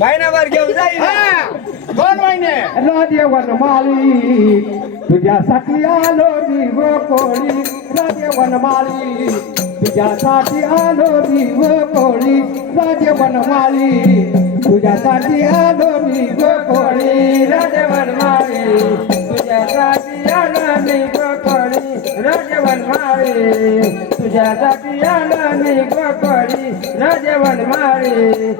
महिनाभर घेऊन जाईल. हा, दोन महिने. राजे वनमाली तुझ्यासाठी आलो मी व कोळी. राजे वनमाली तुझ्यासाठी आलो मी व कोळी. राजे वनमाली तुझ्यासाठी आलो मी व कोळी. राजे वनमाली राजवन माळे आला मी गोकळी राजवन माळे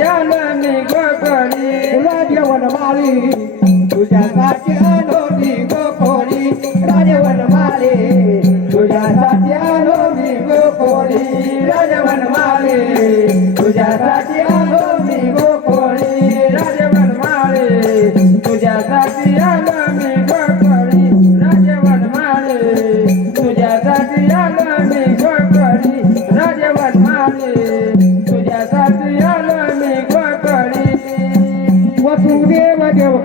आला मी गोकळी राजवन माळी आलो मी गोकळी राजवन मारे.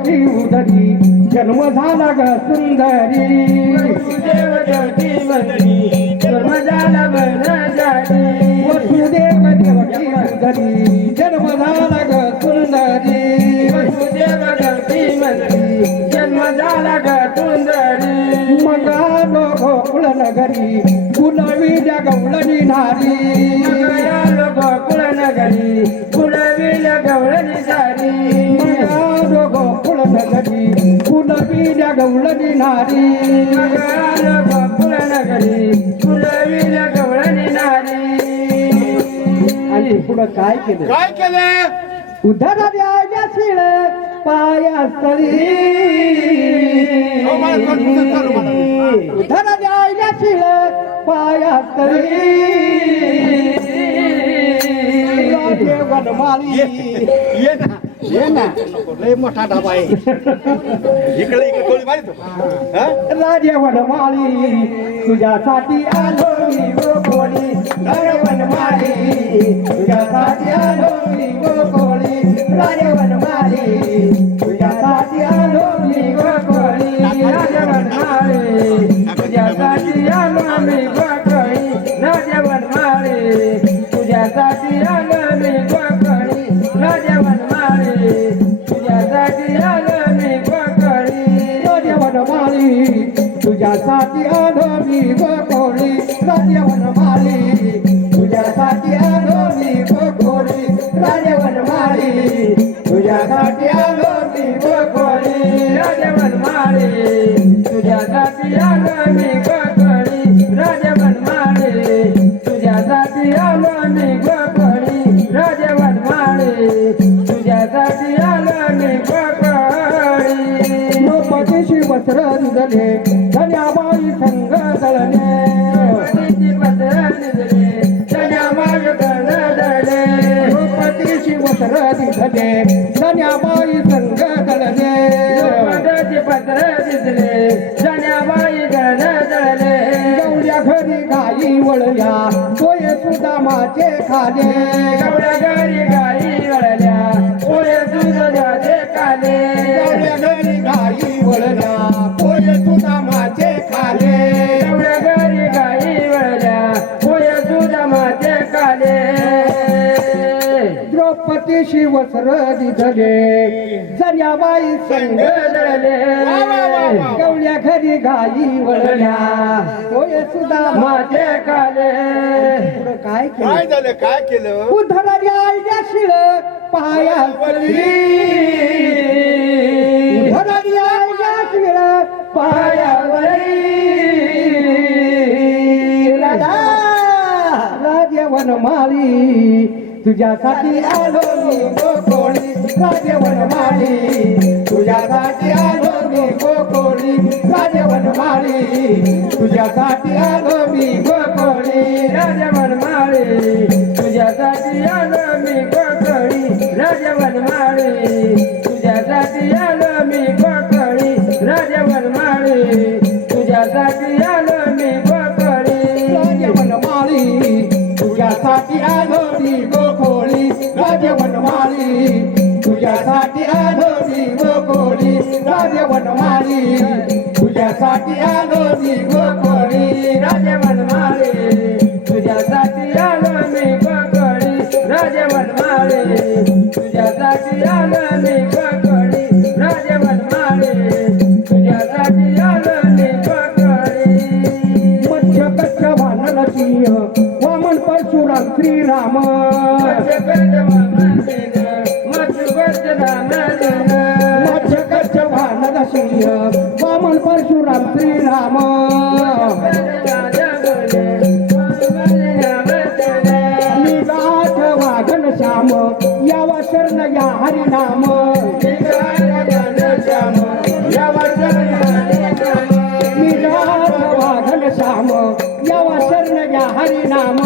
देवकी उदरी. जन्म झाला ग सुंदरी. वसुदेव देवकी उदरी. जन्म झाला बनजारी वसुदेव देवकी उदरी. जन्म झाला ग सुंदरी. वसुदेव देवकी उदरी. जन्म झाला ग सुंदरी. मग आलो गोकुळ नगरी. कुलवी गवळणी नारी. गोकुळ नगरी. कुलवी गवळणी नारी गोकुळ नगरी कुलवी गवळणी नारी. गोकुळ नगरी कुलवी गवळणी नारी आणि पुढं काय केलं? काय केलं? उधर द्यायच्या शिळ मला. उधर द्यायच्या शिळ पायास्थळी राजे वनमाली ये ना. ये ना लय मोठा ढाबा आहे. इकडे इकडे कोळी मारितो हा? राजे वनमाली तुझ्यासाठी आलो मी गोकोळी राजे वनमाली तुझ्यासाठी आलो मी गोकोळी राजे वनमाली तुझ्यासाठी आलो तुझ्यासाठी आलो मी गोळी राजवन माळी. तुझ्यासाठी आलो मी गोळी राजवन माळी. तुझ्यासाठी आलो मी गोळी राजवन माळी. तुझ्यासाठी आलो मी गोळी राजवन माळी. तुझ्यासाठी आलो मी गोळी राजवन माळी. तुझ्यासाठी आलो मी गोळी नोपतीशी वस्त्र दिले धन्याबाई संग दळले गण दळले घरी गाई वळल्या सोय सुद्धा माचे खाले गवड्या घरी गाई वळल्या सोय सुद्धा खाले द्रौपदीशी वस्र दिधले जर्याबाई संग झाले गवळ्या घरी गाई वळल्या. होय सुद्धा माझे काले. काय काय झालं? काय केलं? उधळा आयड्या शिळ पाया पडली. उधळा आयड्या शिळ पाया पडली. राधा मारी तुझ्यासाठी आलो मी कोकोळी राजवन माळी तुझ्यासाठी आलो मी कोकोळी राजवन माळी तुझ्यासाठी आलो मी कोकोळी राजवन माळी तुझ्यासाठी आलो मी कोकोळी राजवन माळी तुझ्यासाठी आलो मी कोकोळी राजवन माळी तुझ्यासाठी आलो मी तुझ्यासाठी आलो मी गोखोळी राजवनमाळी. तुझ्यासाठी आलो मी गोखोळी राजवनमाळी. तुझ्यासाठी आलो मी गोखोळी राजवनमाळी. श्रीराम मध्य वामन परशुराम श्रीराम वाघन श्याम यावा शरण या हरिनाम निगाठ वाघन श्याम यावा शरण या हरिनाम